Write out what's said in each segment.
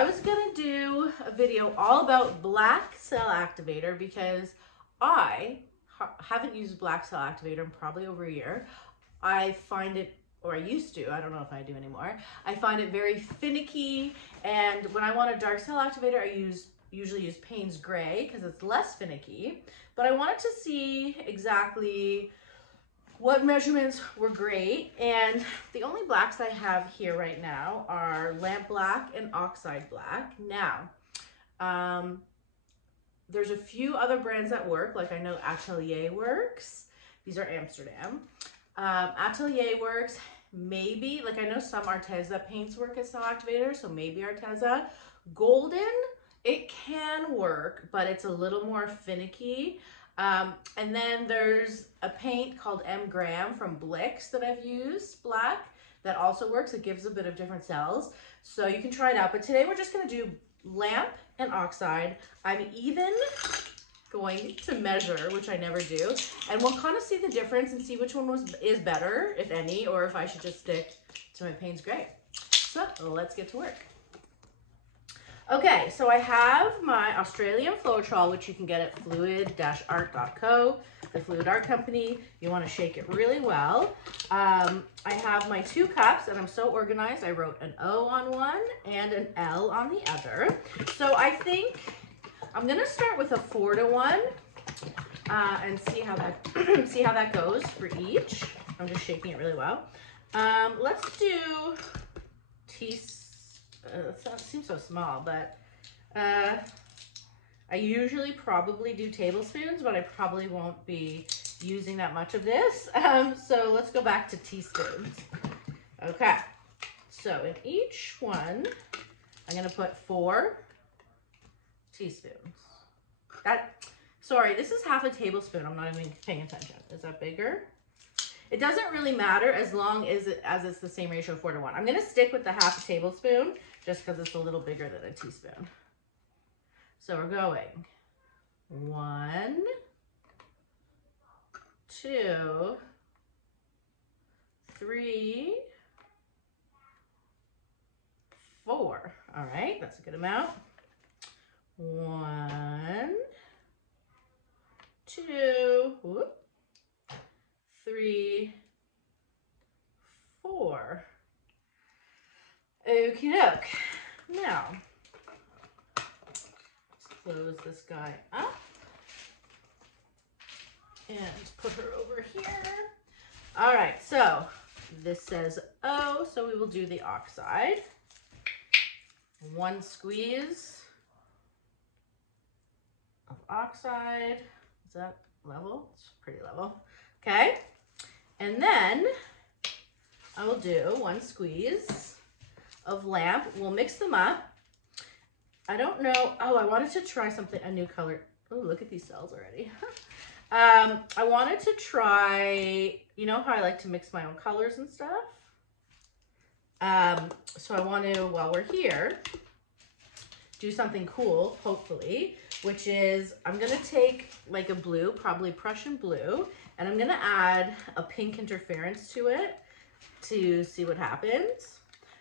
I was gonna do a video all about Black Cell Activator because I haven't used Black Cell Activator in probably over a year. I find it, or I used to, I don't know if I do anymore, I find it very finicky, and when I want a dark cell activator, I usually use Payne's Gray because it's less finicky, but I wanted to see exactly what measurements were great, and the only blacks I have here right now are lamp black and oxide black. Now, there's a few other brands that work, like I know Atelier works. These are Amsterdam. Atelier works, maybe, like I know some Arteza paints work as cell activator, so maybe Arteza. Golden, it can work, but it's a little more finicky. And then there's a paint called M Graham from Blix that I've used, black, that also works. It gives a bit of different cells, so you can try it out. But today we're just gonna do lamp and oxide. I'm even going to measure, which I never do, and we'll kind of see the difference and see which one is better, if any, or if I should just stick to my Payne's Gray. So let's get to work. Okay, so I have my Australian Floetrol, which you can get at fluid-art.co, the Fluid Art Company. You want to shake it really well. I have my 2 cups, and I'm so organized. I wrote an O on one and an L on the other. So I think I'm gonna start with a 4-to-1 and see how that goes for each. I'm just shaking it really well. Let's do that seems so small, but I usually probably do tablespoons, but I probably won't be using that much of this. So let's go back to teaspoons. Okay, so in each one, I'm gonna put 4 teaspoons. Sorry, this is half a tablespoon. I'm not even paying attention. Is that bigger? It doesn't really matter as long as it's the same ratio, 4-to-1. I'm gonna stick with the half a tablespoon just because it's a little bigger than a teaspoon. So we're going 1, 2, 3, 4. All right, that's a good amount. 1, 2, 3, 4. Okie doke. Now, let's close this guy up and put her over here. All right, so this says O, so we will do the oxide. 1 squeeze of oxide. Is that level? It's pretty level. Okay, and then I will do 1 squeeze of lamp. We'll mix them up. I don't know. Oh, I wanted to try something, a new color. Oh, look at these cells already. I wanted to try, you know how I like to mix my own colors and stuff? So I want to, while we're here, do something cool, hopefully, which is I'm going to take like a blue, probably Prussian blue, and I'm going to add a pink interference to it to see what happens.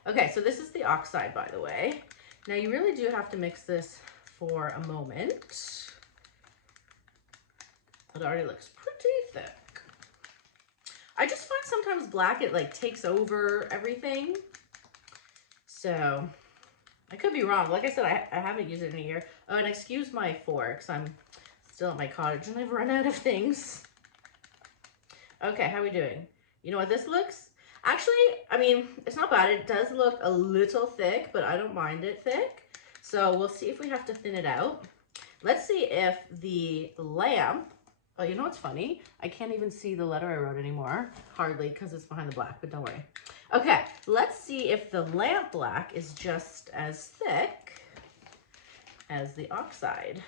Okay, so this is the oxide, by the way. Now you really do have to mix this for a moment. It already looks pretty thick. I just find sometimes black, it like takes over everything. So I could be wrong. Like I said, I haven't used it in a year. Oh, and excuse my forks. I'm still at my cottage and I've run out of things. Okay, how are we doing? You know what this looks? Actually, I mean, it's not bad. It does look a little thick, but I don't mind it thick. So we'll see if we have to thin it out. Let's see if the lamp, oh, you know what's funny? I can't even see the letter I wrote anymore. Hardly, because it's behind the black, but don't worry. Okay, let's see if the lamp black is just as thick as the oxide.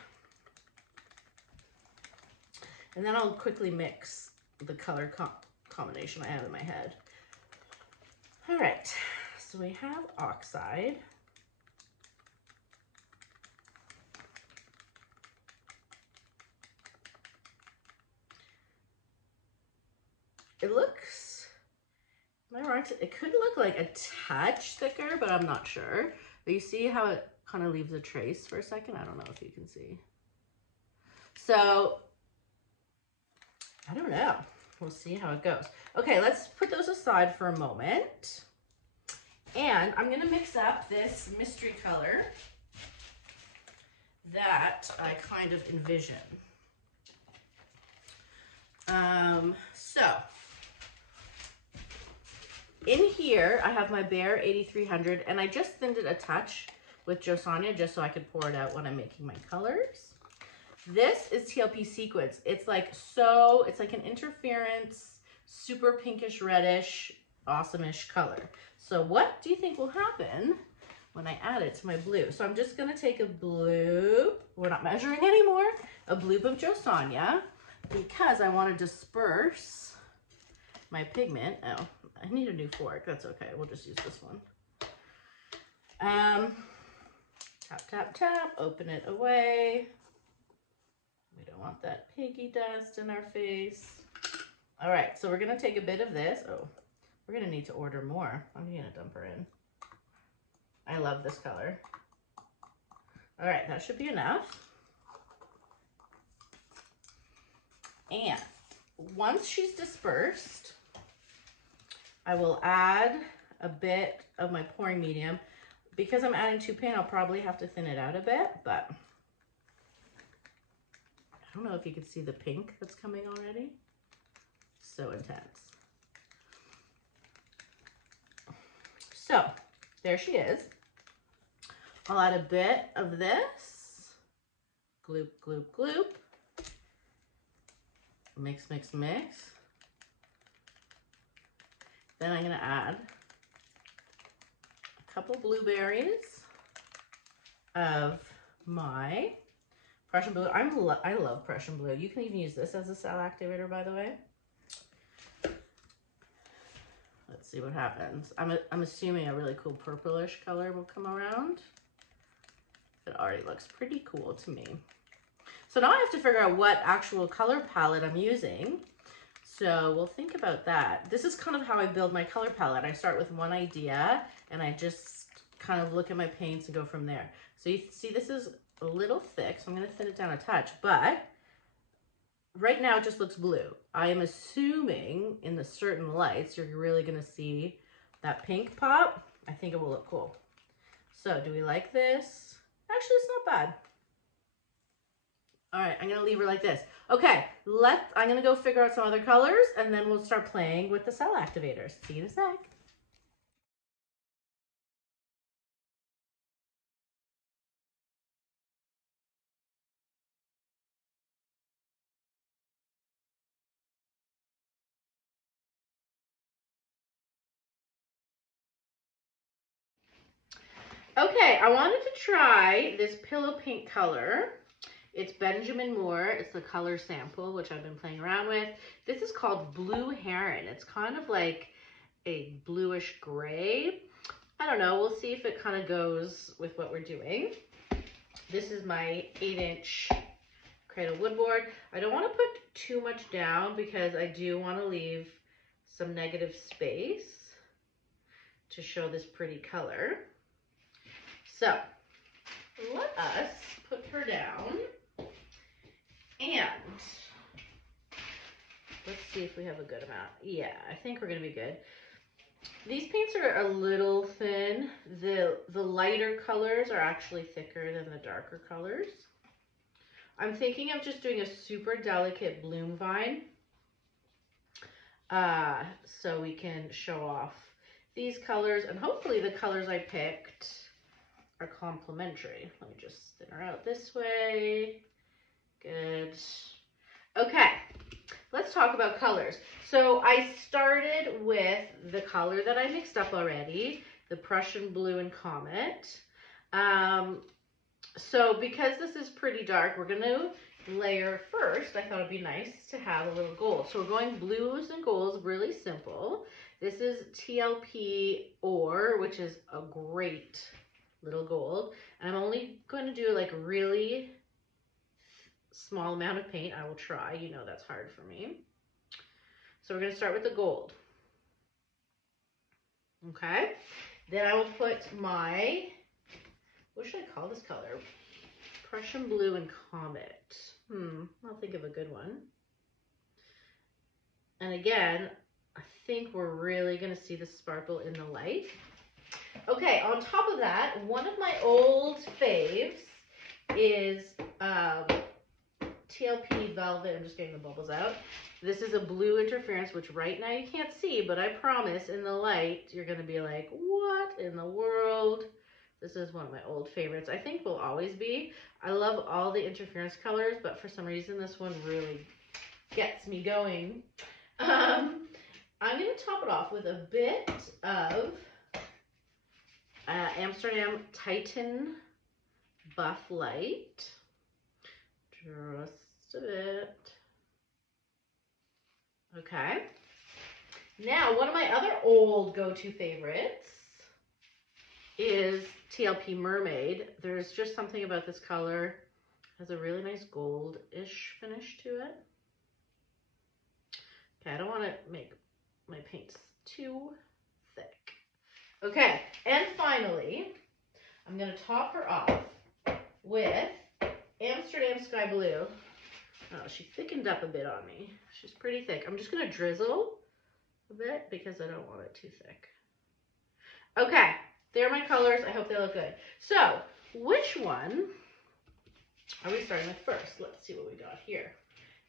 And then I'll quickly mix the color combination I have in my head. All right, so we have oxide. It looks, am I right? It could look like a touch thicker, but I'm not sure. But you see how it kind of leaves a trace for a second. I don't know if you can see. So, I don't know. We'll see how it goes. Okay, let's put those aside for a moment. And I'm gonna mix up this mystery color that I kind of envision. So in here, I have my Bear 8300, and I just thinned it a touch with Josanya just so I could pour it out when I'm making my colors. This is TLP Sequence. It's like an interference, super pinkish reddish, awesome-ish color. So what do you think will happen when I add it to my blue? So I'm just gonna take a bloop, we're not measuring anymore, a bloop of Josanya, because I want to disperse my pigment. Oh, I need a new fork. That's okay. We'll just use this one. Tap, tap, tap. Open it away. We don't want that piggy dust in our face. All right, so we're going to take a bit of this. Oh, we're going to need to order more. I'm going to dump her in. I love this color. All right, that should be enough. And once she's dispersed, I will add a bit of my pouring medium. Because I'm adding 2 paint, I'll probably have to thin it out a bit, but I don't know if you can see the pink that's coming already. So intense. So there she is. I'll add a bit of this. Gloop, gloop, gloop. Mix, mix, mix. Then I'm going to add a couple blueberries of my Prussian blue. I love Prussian blue. You can even use this as a cell activator, by the way. Let's see what happens. I'm assuming a really cool purplish color will come around. It already looks pretty cool to me. So now I have to figure out what actual color palette I'm using. So we'll think about that. This is kind of how I build my color palette. I start with one idea and I just kind of look at my paints and go from there. So you see this is a little thick, so I'm going to thin it down a touch, but right now it just looks blue. I am assuming in the certain lights you're really going to see that pink pop. I think it will look cool. So do we like this? Actually, it's not bad. All right, I'm gonna leave her like this. Okay, I'm gonna go figure out some other colors and then we'll start playing with the cell activators. See you in a sec. Okay, I wanted to try this pillow pink color. It's Benjamin Moore. It's the color sample, which I've been playing around with. This is called Blue Heron. It's kind of like a bluish gray. I don't know. We'll see if it kind of goes with what we're doing. This is my 8-inch cradle wood board. I don't want to put too much down because I do want to leave some negative space to show this pretty color. So let us put her down and let's see if we have a good amount. Yeah, I think we're gonna be good. These paints are a little thin. The lighter colors are actually thicker than the darker colors. I'm thinking of just doing a super delicate bloom vine so we can show off these colors, and hopefully the colors I picked are complementary. Let me just thin her out this way. Good. Okay, let's talk about colors. So I started with the color that I mixed up already, the Prussian Blue and Comet. So because this is pretty dark, we're gonna layer first. I thought it'd be nice to have a little gold. So we're going blues and golds, really simple. This is TLP Ore, which is a great little gold. And I'm only going to do like really small amount of paint. I will try, you know that's hard for me. So we're going to start with the gold. Okay, then I will put my What should I call this color? Prussian Blue and Comet. I'll think of a good one. And again, I think we're really gonna see the sparkle in the light. Okay, on top of that, one of my old faves is TLP Velvet. I'm just getting the bubbles out. This is a blue interference, which right now you can't see, but I promise in the light, you're gonna be like, what in the world? This is one of my old favorites. I think will always be. I love all the interference colors, but for some reason, this one really gets me going. I'm gonna top it off with a bit of Amsterdam Titan Buff Light. Just a bit. Okay. Now, one of my other old go-to favorites is TLP Mermaid. There's just something about this color. It has a really nice gold-ish finish to it. Okay, I don't want to make my paints too thick. Okay, and finally, I'm going to top her off with Amsterdam Sky Blue. Oh, she thickened up a bit on me. She's pretty thick. I'm just going to drizzle a bit because I don't want it too thick. Okay, there are my colors. I hope they look good. So, which one are we starting with first? Let's see what we got here.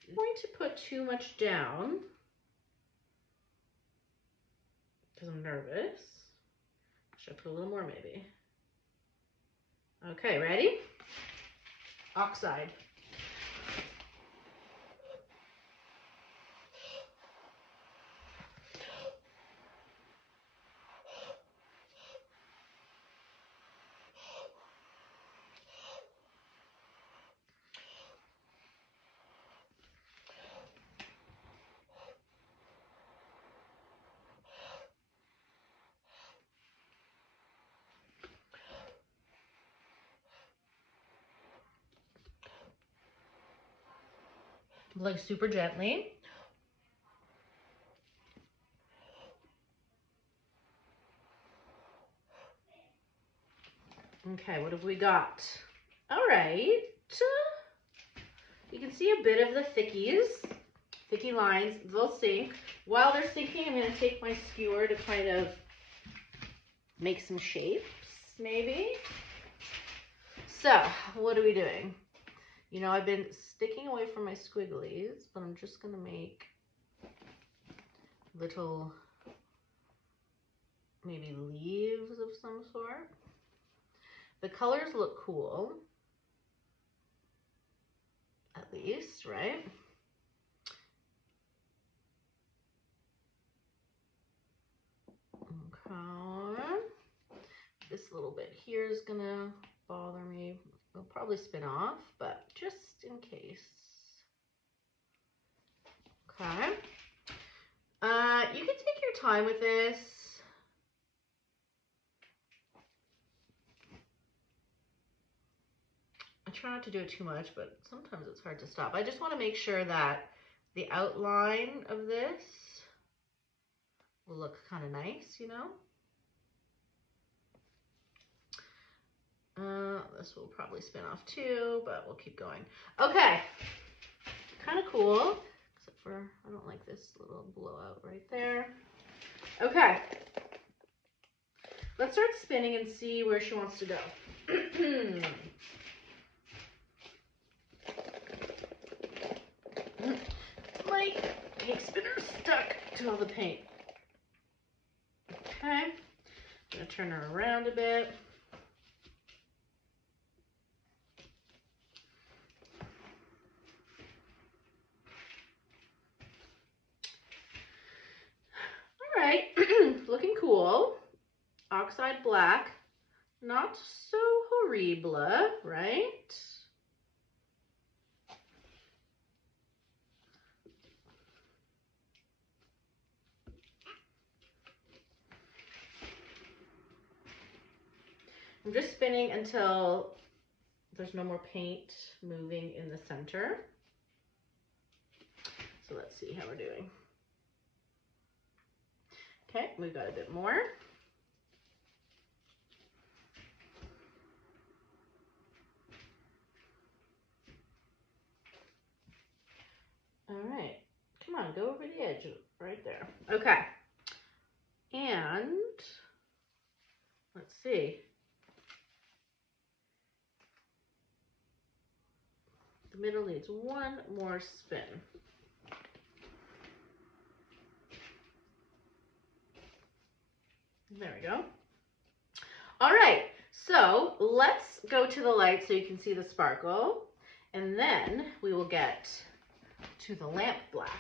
I'm going to put too much down because I'm nervous. Should I put a little more maybe? Okay, ready? Oxide. Like super gently. Okay, what have we got? All right. You can see a bit of the thicky lines. They'll sink. While they're sinking, I'm going to take my skewer to kind of make some shapes, maybe. So, what are we doing? You know, I've been sticking away from my squigglies, but I'm just going to make little, maybe leaves of some sort. The colors look cool, at least, right? Okay. This little bit here is going to bother me. It'll probably spin off, but just in case. Okay. You can take your time with this. I try not to do it too much, but sometimes it's hard to stop. I just want to make sure that the outline of this will look kind of nice, you know? This will probably spin off too, but we'll keep going. Okay, kind of cool, except for I don't like this little blowout right there. Okay, let's start spinning and see where she wants to go. My paint spinner's stuck to all the paint. Okay, I'm gonna turn her around a bit. All right, looking cool. Oxide black, not so horrible, right? I'm just spinning until there's no more paint moving in the center. So let's see how we're doing. Okay, we've got a bit more. middle needs one more spin. There we go. All right, so let's go to the light so you can see the sparkle, and then we will get to the lamp black.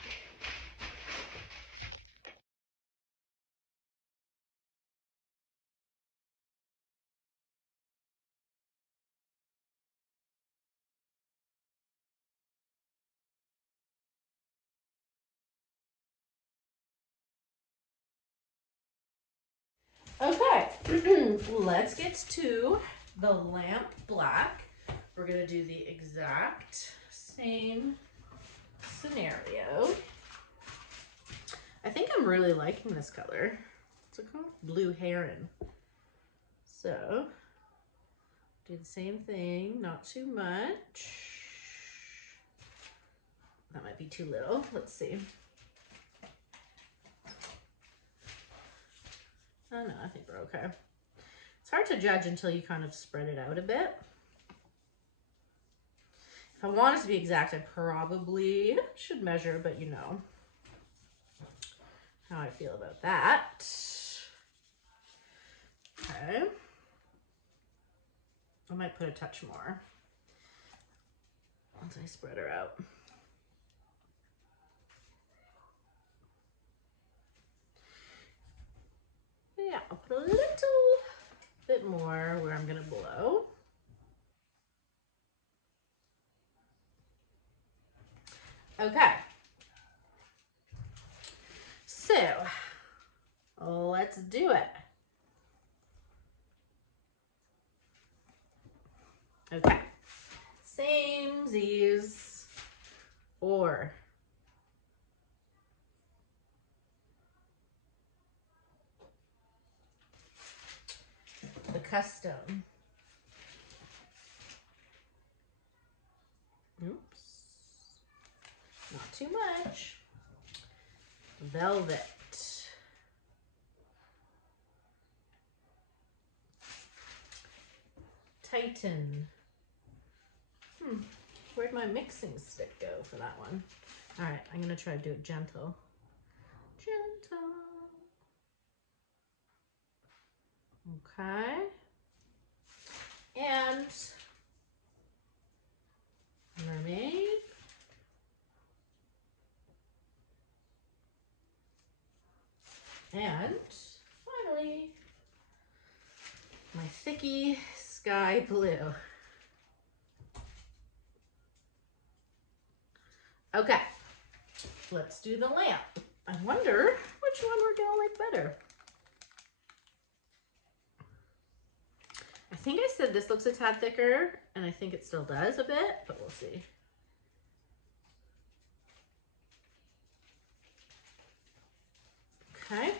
Okay, let's get to the lamp black. We're gonna do the exact same scenario. I think I'm really liking this color. What's it called? Blue heron. So, do the same thing, not too much. That might be too little. Let's see. Oh no, I think we're okay. It's hard to judge until you kind of spread it out a bit. If I want it to be exact, I probably should measure, but you know how I feel about that. Okay. I might put a touch more once I spread her out. Yeah, I'll put a little bit more where I'm gonna blow. Okay. So, let's do it. Okay. Samesies, or the custom. Oops. Not too much. Velvet. Titan. Where'd my mixing stick go for that one? All right, I'm gonna try to do it gentle. Gentle. Okay. And mermaid. And finally, my thicky sky blue. Okay, let's do the lamp. I wonder which one we're gonna like better. I think I said this looks a tad thicker, and I think it still does a bit, but we'll see. Okay.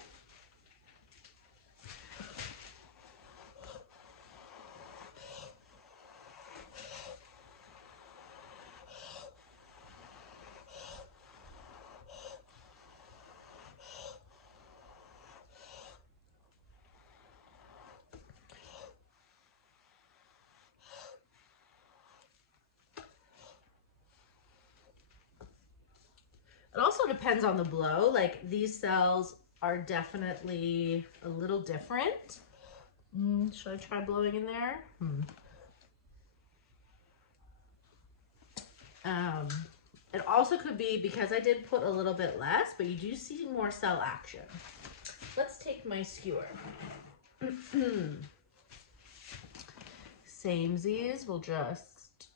It also depends on the blow. Like, these cells are definitely a little different. Should I try blowing in there? It also could be because I did put a little bit less, but you do see more cell action. Let's take my skewer. Samesies, we'll just,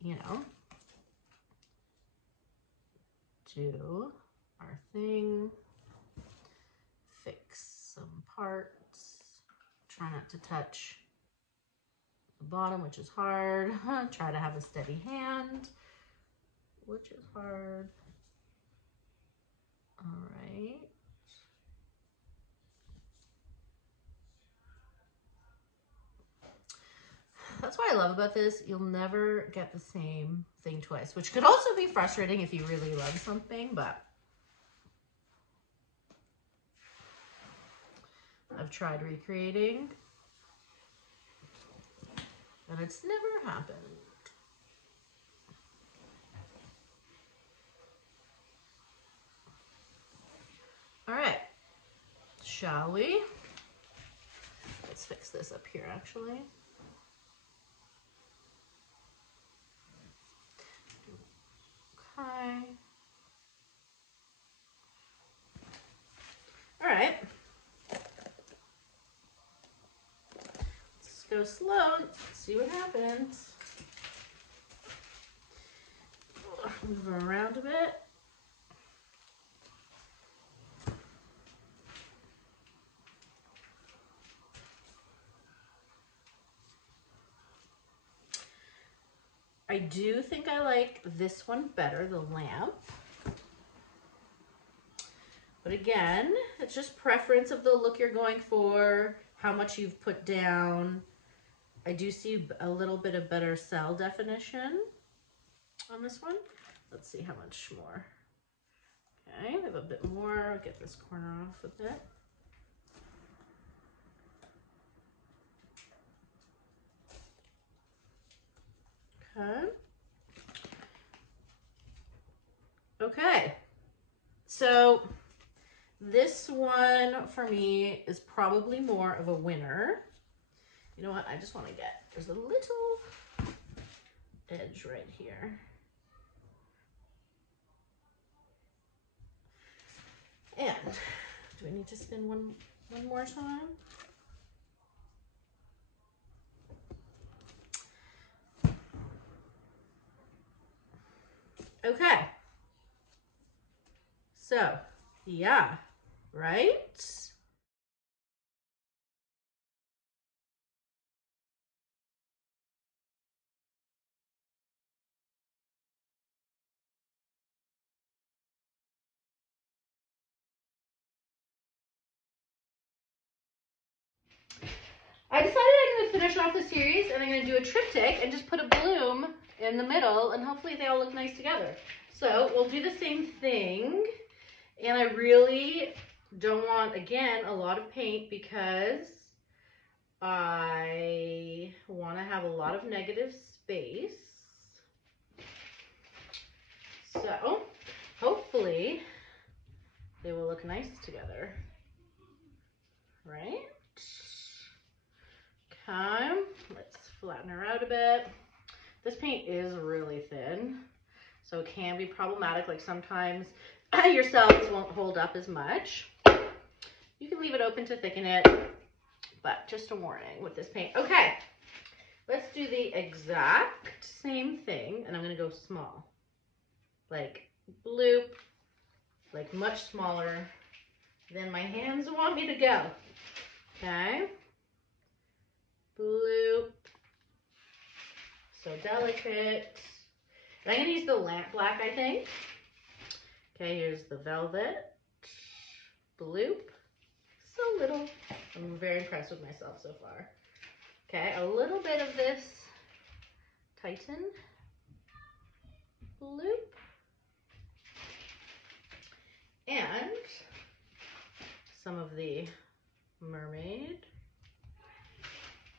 you know, do our thing, fix some parts, try not to touch the bottom, which is hard. Try to have a steady hand, which is hard. All right. That's what I love about this. You'll never get the same thing twice, which could also be frustrating if you really love something, but I've tried recreating and it's never happened. shall we? Let's fix this up here, actually. Okay. All right. Let's go slow, see what happens. Move her around a bit. I do think I like this one better, the lamp. But again, it's just preference of the look you're going for, how much you've put down. I do see a little bit of better cell definition on this one. Let's see how much more. Okay, I have a bit more. Get this corner off a bit. Okay. Okay. So this one for me is probably more of a winner. You know what? I just want to get, there's a little edge right here. And do I need to spin one more time? Okay. So, yeah, right? I decided I'm going to finish off the series and I'm going to do a triptych and just put a bloom in the middle and hopefully they all look nice together. So we'll do the same thing, and I really don't want, again, a lot of paint because I want to have a lot of negative space. So hopefully they will look nice together, right? Okay, let's flatten her out a bit. This paint is really thin, so it can be problematic. Like sometimes your cells won't hold up as much. You can leave it open to thicken it, but just a warning with this paint. Okay, let's do the exact same thing, and I'm gonna go small. Like bloop, like much smaller than my hands want me to go. Okay, bloop. So delicate. And I'm gonna use the lamp black, I think. Okay, here's the velvet. Bloop. So little. I'm very impressed with myself so far. Okay, a little bit of this Titan. Bloop. And some of the mermaid.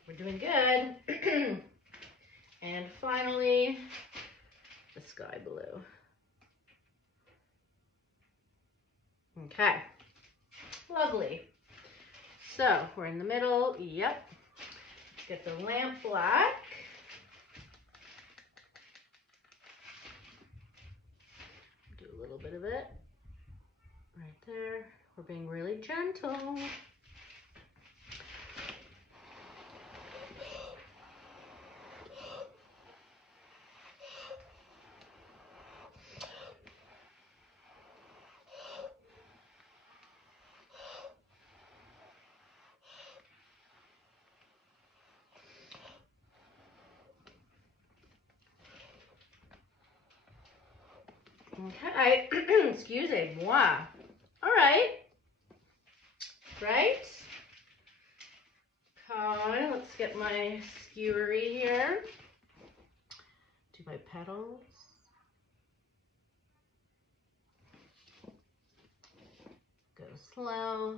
We're doing good. And finally, the sky blue. Okay, lovely. So we're in the middle, yep. Get the lamp black. Do a little bit of it right there. We're being really gentle. Okay, excusez-moi. All right, right? Okay, let's get my skewery here. Do my petals. Go slow.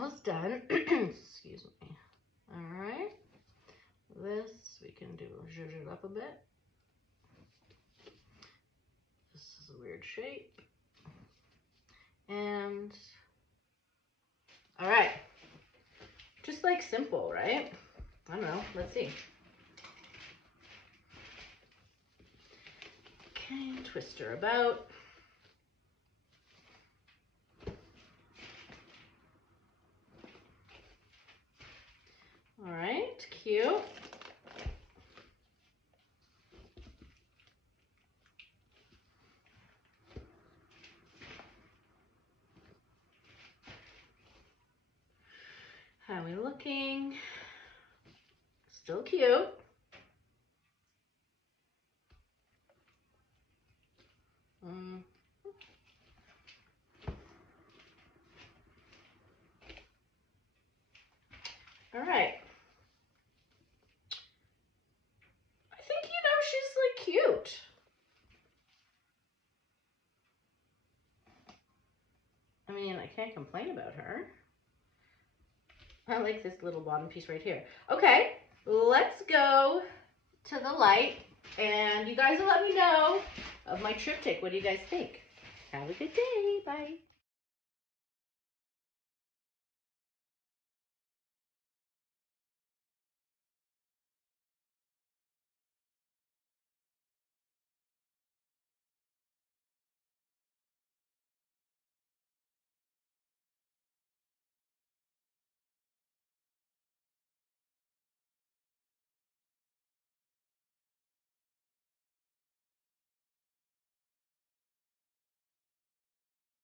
almost done. Excuse me. All right. This we can do, zhuzh it up a bit. This is a weird shape. And, all right. Just like simple, right? I don't know. Let's see. Okay, twist her about. All right, cute. How are we looking? Still cute. All right. I think, you know, she's like cute. I mean, I can't complain about her. I like this little bottom piece right here. Okay, let's go to the light, and you guys will let me know of my triptych. What do you guys think? Have a good day. Bye.